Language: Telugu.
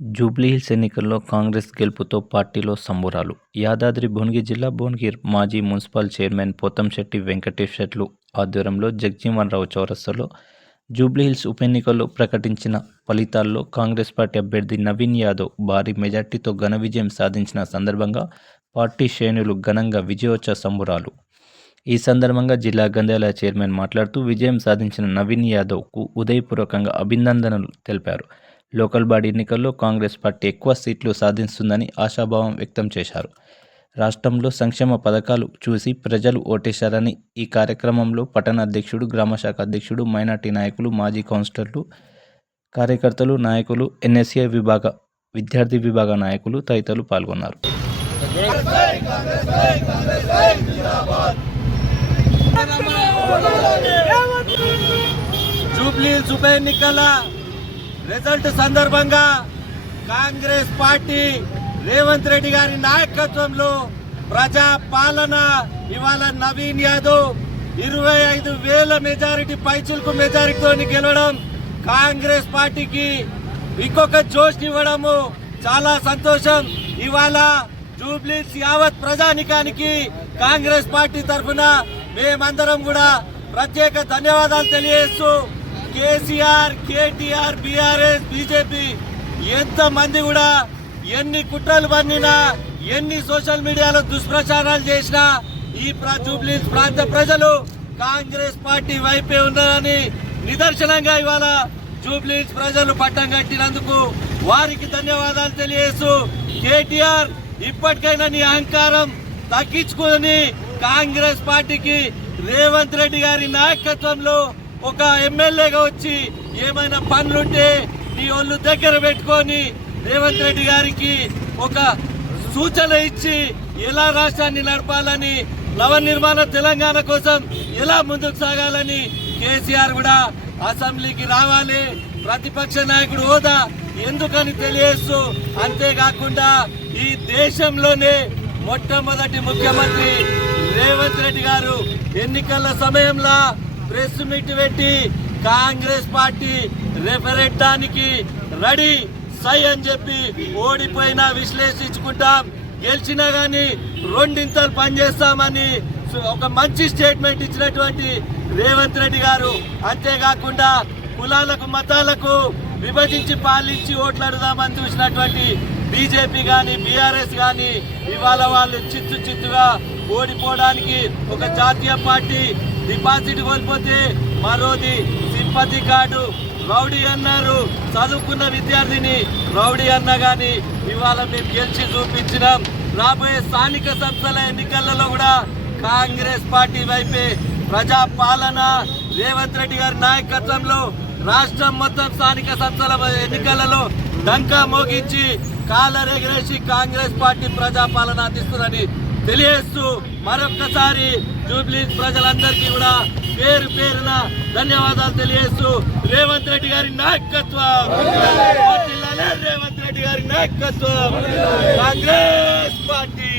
జూబ్లీహిల్స్ ఎన్నికల్లో కాంగ్రెస్ గెలుపుతో పార్టీలో సంబురాలు. యాదాద్రి భువనగిరి జిల్లా భువనగిరి మాజీ మున్సిపల్ చైర్మన్ పోతంశెట్టి వెంకటేశ్వర్లు ఆధ్వర్యంలో జగజీవన్రావు చౌరస్తాలో జూబ్లీహిల్స్ ఉప ఎన్నికల్లో ప్రకటించిన ఫలితాల్లో కాంగ్రెస్ పార్టీ అభ్యర్థి నవీన్ యాదవ్ భారీ మెజార్టీతో ఘన విజయం సాధించిన సందర్భంగా పార్టీ శ్రేణులు ఘనంగా విజయోత్సవ సంబురాలు. ఈ సందర్భంగా జిల్లా గ్రంథాలయ చైర్మన్ మాట్లాడుతూ విజయం సాధించిన నవీన్ యాదవ్కు ఉదయపూర్వకంగా అభినందనలు తెలిపారు. లోకల్ బాడీ ఎన్నికల్లో కాంగ్రెస్ పార్టీ ఎక్కువ సీట్లు సాధిస్తుందని ఆశాభావం వ్యక్తం చేశారు. రాష్ట్రంలో సంక్షేమ పథకాలు చూసి ప్రజలు ఓటేశారని ఈ కార్యక్రమంలో పట్టణ అధ్యక్షుడు, గ్రామశాఖ అధ్యక్షుడు, మైనార్టీ నాయకులు, మాజీ కౌన్సిలర్లు, కార్యకర్తలు, నాయకులు, ఎన్ఎస్ఏ విభాగ, విద్యార్థి విభాగ నాయకులు తదితరులు పాల్గొన్నారు. జూబ్లీహిల్స్ ఉప ఎన్నికల రిజల్ట్ సందర్భంగా కాంగ్రెస్ పార్టీ రేవంత్ రెడ్డి గారి నాయకత్వంలో ప్రజా పాలన ఇవాళ నవీన్ యాదవ్ 25,000 మెజారిటీ పైచిలకు మెజారిటీతో గెలవడం కాంగ్రెస్ పార్టీకి ఇంకొక జోష్ ఇవ్వడము చాలా సంతోషం. ఇవాళ జూబ్లీహిల్స్ యావత్ ప్రజానికానికి కాంగ్రెస్ పార్టీ తరఫున మేమందరం కూడా ప్రత్యేక ధన్యవాదాలు తెలియజేస్తూ కేసీఆర్, కేటీఆర్, బీఆర్ఎస్, బీజేపీ ఎంతమంది కూడా ఎన్ని కుట్రలు పన్నినా, ఎన్ని సోషల్ మీడియాలో దుష్ప్రచారాలు చేసినా ఈ జూబ్లీహిల్స్ ప్రాంత ప్రజలు కాంగ్రెస్ పార్టీ వైపే ఉన్నారని నిదర్శనంగా ఇవాళ జూబ్లీహిల్స్ ప్రజలు పట్టం కట్టినందుకు వారికి ధన్యవాదాలు తెలియజేస్తూ కేటీఆర్ ఇప్పటికైనా నీ అహంకారం తగ్గించుకుని కాంగ్రెస్ పార్టీకి రేవంత్ రెడ్డి గారి నాయకత్వంలో ఒక ఎమ్మెల్యేగా వచ్చి ఏమైనా పనులుంటే నీ ఒళ్ళు దగ్గర పెట్టుకొని రేవంత్ రెడ్డి గారికి ఒక సూచన ఇచ్చి ఎలా రాష్ట్రాన్ని నడపాలని, నవనిర్మాణ తెలంగాణ కోసం ఎలా ముందుకు సాగాలని కేసీఆర్ కూడా అసెంబ్లీకి రావాలి, ప్రతిపక్ష నాయకుడు హోదా ఎందుకని తెలియజేస్తూ, అంతేకాకుండా ఈ దేశంలోనే మొట్టమొదటి ముఖ్యమంత్రి రేవంత్ రెడ్డి గారు ఎన్నికల సమయంలో ప్రెస్ మీట్ పెట్టి కాంగ్రెస్ పార్టీ రెఫరెండానికి రెడీ సై అని చెప్పి ఓడిపోయినా విశ్లేషించుకుంటాం, గెలిచినా కానీ రెండింతలు పనిచేస్తామని ఒక మంచి స్టేట్మెంట్ ఇచ్చినటువంటి రేవంత్ రెడ్డి గారు, అంతేకాకుండా కులాలకు మతాలకు విభజించి పాలించి ఓట్లాడుదామని చూసినటువంటి బీజేపీ కానీ బీఆర్ఎస్ కానీ ఇవాళ వాళ్ళు చిత్తుగా ఓడిపోవడానికి ఒక జాతీయ పార్టీ డిపాజిట్ కోల్పోతే మరోది సింపతి కార్డు రౌడీ అన్నారు. చదువుకున్న విద్యార్థిని రౌడీ అన్నా కానీ ఇవాళ మేము గెలిచి చూపించినాం. రాబోయే స్థానిక సంస్థల ఎన్నికలలో కూడా కాంగ్రెస్ పార్టీ వైపే ప్రజా పాలన రేవంత్ రెడ్డి గారి నాయకత్వంలో రాష్ట్రం మొత్తం స్థానిక సంస్థల ఎన్నికలలో డంకా మోగించి కాలరెగరేసి కాంగ్రెస్ పార్టీ ప్రజాపాలన అందిస్తుందని తెలియజేస్తూ మరొక్కసారి జూబ్లీహిల్స్ ప్రజలందరికీ కూడా పేరు పేరున ధన్యవాదాలు తెలియజేస్తూ రేవంత్ రెడ్డి గారి నాయకత్వం, రేవంత్ రెడ్డి గారి నాయకత్వం, కాంగ్రెస్ పార్టీ.